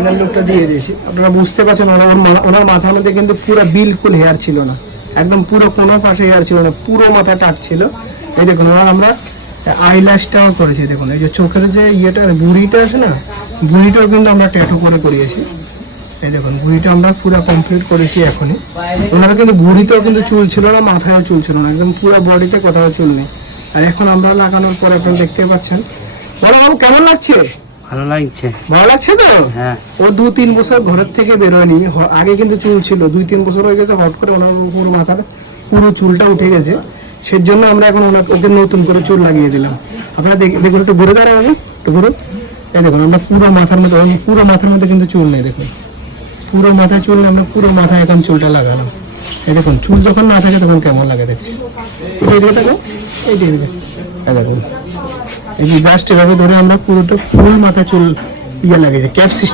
Final লুকটা দিয়ে দিয়েছি। আপনারা বুঝতে পারছেন ওনার মাথার মধ্যে কিন্তু পুরো বিলকুল হেয়ার ছিল না, একদম পুরো কোনো পাশে হেয়ার ছিল না, পুরো মাথা টাক ছিল। এই দেখুন ওনার আমরা আইল্যাশটাও করেছি, দেখুন এই যে চোখের যে ইয়েটা বুড়িটা আছে না, বুড়িটাও কিন্তু আমরা ট্যাটু করে করিয়েছি। এই দেখুন বুড়িটা আমরা পুরো কমপ্লিট করেছি এখনই। ওনারা কিন্তু বুড়িতেও কিন্তু চুল ছিল না, মাথায়ও চুল ছিল না, একদম পুরো বডিতে কোথাও চুল নেই। আর এখন আমরা লাগানোর পর আপনারা দেখতে পাচ্ছেন। বলো বাবু কেমন লাগছে? ভালো লাগছে। ভালো লাগছে তো? হ্যাঁ। ও 2-3 বছর ঘরের থেকে বেরোয়নি, আগে কিন্তু চুল ছিল, 2-3 বছর হয়ে গেছে, হট করে ওনার পুরো মাথার পুরো চুলটা উঠে গেছে। সেজন্য আমরা এখন ওকে নতুন করে চুল লাগিয়ে দিলাম। আপনারা দেখুন, একটু ঘুরে দাঁড়ান, একটু ঘুরুন। এই দেখুন আমরা পুরো মাথার মধ্যে কিন্তু চুল নেই, দেখুন পুরো মাথায় চুল নেই, আমরা পুরো মাথায় এখন চুলটা লাগালাম। এই দেখুন চুল যখন না থাকে তখন কেমন লাগে দেখছি। এই দেখুন এই দেখুন এই যে জাস্ট এভাবে ধরে আমরা পুরোটা ফুল মাথায় চুল লাগিয়েছি, ক্যাপ সিস্টেম।